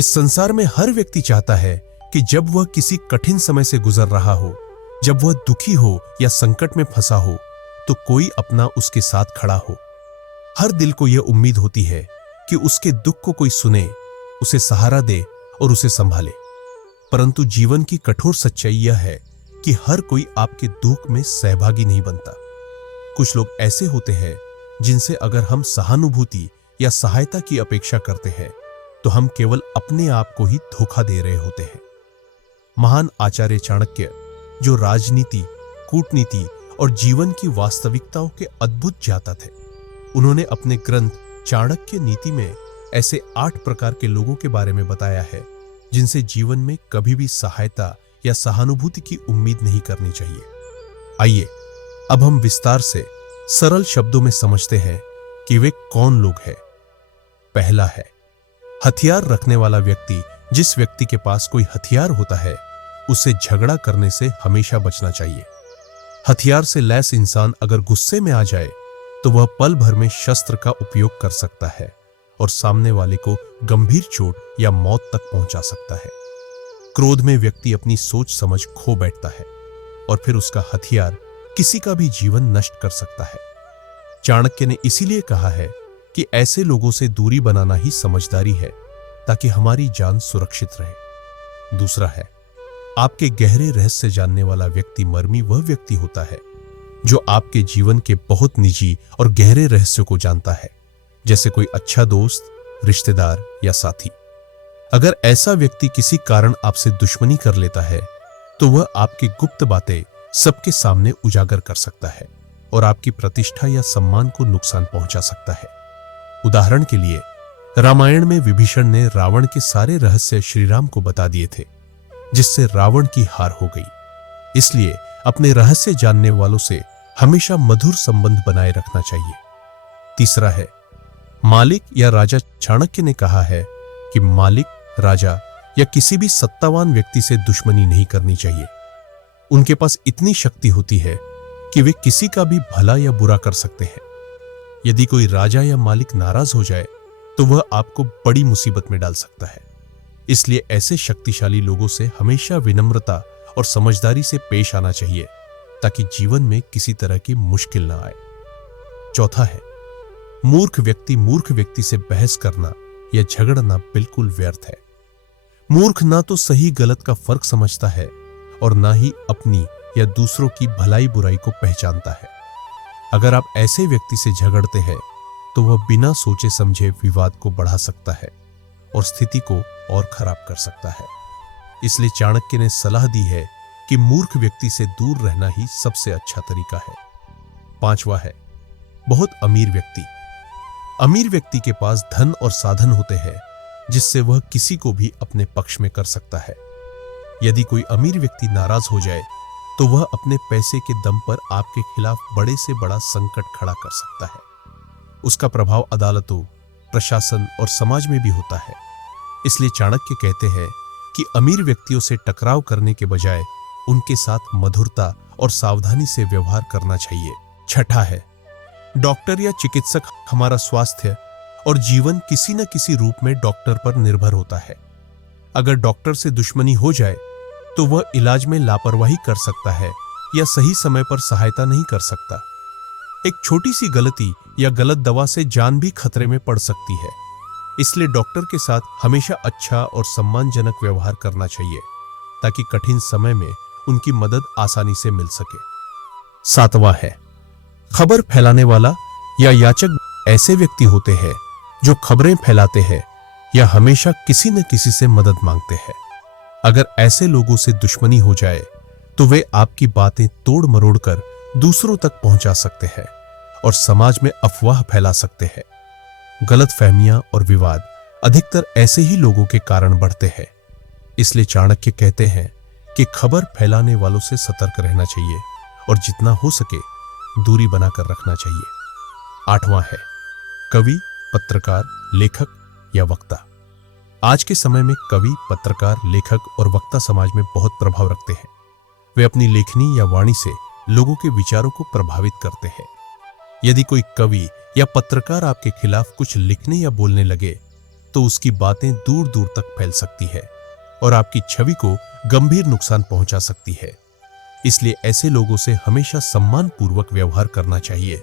इस संसार में हर व्यक्ति चाहता है कि जब वह किसी कठिन समय से गुजर रहा हो, जब वह दुखी हो या संकट में फंसा हो, तो कोई अपना उसके साथ खड़ा हो। हर दिल को यह उम्मीद होती है कि उसके दुख को कोई सुने, उसे सहारा दे और उसे संभाले। परंतु जीवन की कठोर सच्चाई यह है कि हर कोई आपके दुख में सहभागी नहीं बनता। कुछ लोग ऐसे होते हैं जिनसे अगर हम सहानुभूति या सहायता की अपेक्षा करते हैं तो हम केवल अपने आप को ही धोखा दे रहे होते हैं। महान आचार्य चाणक्य, जो राजनीति, कूटनीति और जीवन की वास्तविकताओं के अद्भुत ज्ञाता थे, उन्होंने अपने ग्रंथ चाणक्य नीति में ऐसे 8 प्रकार के लोगों के बारे में बताया है जिनसे जीवन में कभी भी सहायता या सहानुभूति की उम्मीद नहीं करनी चाहिए। आइए अब हम विस्तार से सरल शब्दों में समझते हैं कि वे कौन लोग हैं। पहला है हथियार रखने वाला व्यक्ति। जिस व्यक्ति के पास कोई हथियार होता है उसे झगड़ा करने से हमेशा बचना चाहिए। हथियार से लैस इंसान अगर गुस्से में आ जाए तो वह पल भर में शस्त्र का उपयोग कर सकता है और सामने वाले को गंभीर चोट या मौत तक पहुंचा सकता है। क्रोध में व्यक्ति अपनी सोच समझ खो बैठता है और फिर उसका हथियार किसी का भी जीवन नष्ट कर सकता है। चाणक्य ने इसीलिए कहा है कि ऐसे लोगों से दूरी बनाना ही समझदारी है, ताकि हमारी जान सुरक्षित रहे। दूसरा है आपके गहरे रहस्य जानने वाला व्यक्ति। मर्मी वह व्यक्ति होता है जो आपके जीवन के बहुत निजी और गहरे रहस्यों को जानता है, जैसे कोई अच्छा दोस्त, रिश्तेदार या साथी। अगर ऐसा व्यक्ति किसी कारण आपसे दुश्मनी कर लेता है तो वह आपकी गुप्त बातें सबके सामने उजागर कर सकता है और आपकी प्रतिष्ठा या सम्मान को नुकसान पहुंचा सकता है। उदाहरण के लिए रामायण में विभीषण ने रावण के सारे रहस्य श्री राम को बता दिए थे, जिससे रावण की हार हो गई। इसलिए अपने रहस्य जानने वालों से हमेशा मधुर संबंध बनाए रखना चाहिए। तीसरा है मालिक या राजा। चाणक्य ने कहा है कि मालिक, राजा या किसी भी सत्तावान व्यक्ति से दुश्मनी नहीं करनी चाहिए। उनके पास इतनी शक्ति होती है कि वे किसी का भी भला या बुरा कर सकते हैं। यदि कोई राजा या मालिक नाराज हो जाए तो वह आपको बड़ी मुसीबत में डाल सकता है। इसलिए ऐसे शक्तिशाली लोगों से हमेशा विनम्रता और समझदारी से पेश आना चाहिए, ताकि जीवन में किसी तरह की मुश्किल ना आए। चौथा है मूर्ख व्यक्ति से बहस करना या झगड़ना बिल्कुल व्यर्थ है। मूर्ख ना तो सही गलत का फर्क समझता है और ना ही अपनी या दूसरों की भलाई बुराई को पहचानता है। अगर आप ऐसे व्यक्ति से झगड़ते हैं तो वह बिना सोचे समझे विवाद को बढ़ा सकता है और स्थिति को और खराब कर सकता है। इसलिए चाणक्य ने सलाह दी है कि मूर्ख व्यक्ति से दूर रहना ही सबसे अच्छा तरीका है। पांचवा है बहुत अमीर व्यक्ति। अमीर व्यक्ति के पास धन और साधन होते हैं जिससे वह किसी को भी अपने पक्ष में कर सकता है। यदि कोई अमीर व्यक्ति नाराज हो जाए तो वह अपने पैसे के दम पर आपके खिलाफ बड़े से बड़ा संकट खड़ा कर सकता है। उसका प्रभाव अदालतों, प्रशासन और समाज में भी होता है। इसलिए चाणक्य कहते हैं कि अमीर व्यक्तियों से टकराव करने के बजाय उनके साथ मधुरता और सावधानी से व्यवहार करना चाहिए। छठा है डॉक्टर या चिकित्सक। हमारा स्वास्थ्य और जीवन किसी न किसी रूप में डॉक्टर पर निर्भर होता है। अगर डॉक्टर से दुश्मनी हो जाए तो वह इलाज में लापरवाही कर सकता है या सही समय पर सहायता नहीं कर सकता। एक छोटी सी गलती या गलत दवा से जान भी खतरे में पड़ सकती है। इसलिए डॉक्टर के साथ हमेशा अच्छा और सम्मानजनक व्यवहार करना चाहिए, ताकि कठिन समय में उनकी मदद आसानी से मिल सके। सातवां है खबर फैलाने वाला या याचक। ऐसे व्यक्ति होते हैं जो खबरें फैलाते हैं या हमेशा किसी न किसी से मदद मांगते हैं। अगर ऐसे लोगों से दुश्मनी हो जाए तो वे आपकी बातें तोड़ मरोड़ कर दूसरों तक पहुंचा सकते हैं और समाज में अफवाह फैला सकते हैं। गलतफहमियां और विवाद अधिकतर ऐसे ही लोगों के कारण बढ़ते हैं। इसलिए चाणक्य कहते हैं कि खबर फैलाने वालों से सतर्क रहना चाहिए और जितना हो सके दूरी बनाकर रखना चाहिए। आठवां है कवि, पत्रकार, लेखक या वक्ता। आज के समय में कवि, पत्रकार, लेखक और वक्ता समाज में बहुत प्रभाव रखते हैं। वे अपनी लेखनी या वाणी से लोगों के विचारों को प्रभावित करते हैं। यदि कोई कवि या पत्रकार आपके खिलाफ कुछ लिखने या बोलने लगे तो उसकी बातें दूर दूर तक फैल सकती है और आपकी छवि को गंभीर नुकसान पहुंचा सकती है। इसलिए ऐसे लोगों से हमेशा सम्मानपूर्वक व्यवहार करना चाहिए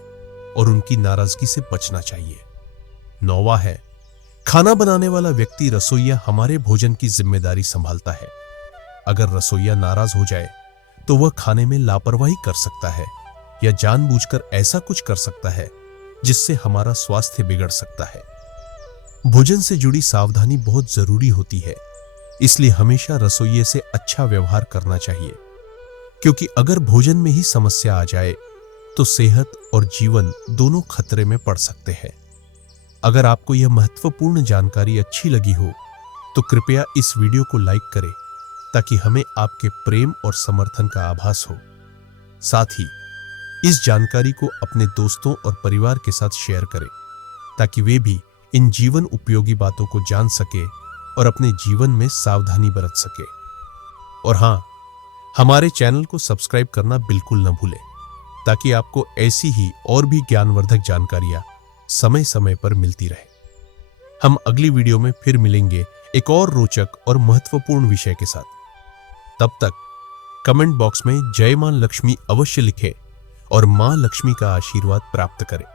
और उनकी नाराजगी से बचना चाहिए। 9वां है, खाना बनाने वाला व्यक्ति रसोइया हमारे भोजन की जिम्मेदारी संभालता है। अगर रसोइया नाराज हो जाए तो वह खाने में लापरवाही कर सकता है या जानबूझकर ऐसा कुछ कर सकता है जिससे हमारा स्वास्थ्य बिगड़ सकता है। भोजन से जुड़ी सावधानी बहुत जरूरी होती है, इसलिए हमेशा रसोइये से अच्छा व्यवहार करना चाहिए, क्योंकि अगर भोजन में ही समस्या आ जाए तो सेहत और जीवन दोनों खतरे में पड़ सकते हैं। अगर आपको यह महत्वपूर्ण जानकारी अच्छी लगी हो तो कृपया इस वीडियो को लाइक करें ताकि हमें आपके प्रेम और समर्थन का आभास हो। साथ ही इस जानकारी को अपने दोस्तों और परिवार के साथ शेयर करें ताकि वे भी इन जीवन उपयोगी बातों को जान सके और अपने जीवन में सावधानी बरत सके। और हां, हमारे चैनल को सब्सक्राइब करना बिल्कुल न भूलें ताकि आपको ऐसी ही और भी ज्ञानवर्धक जानकारियां समय समय पर मिलती रहे। हम अगली वीडियो में फिर मिलेंगे एक और रोचक और महत्वपूर्ण विषय के साथ। तब तक कमेंट बॉक्स में जय मां लक्ष्मी अवश्य लिखें और मां लक्ष्मी का आशीर्वाद प्राप्त करें।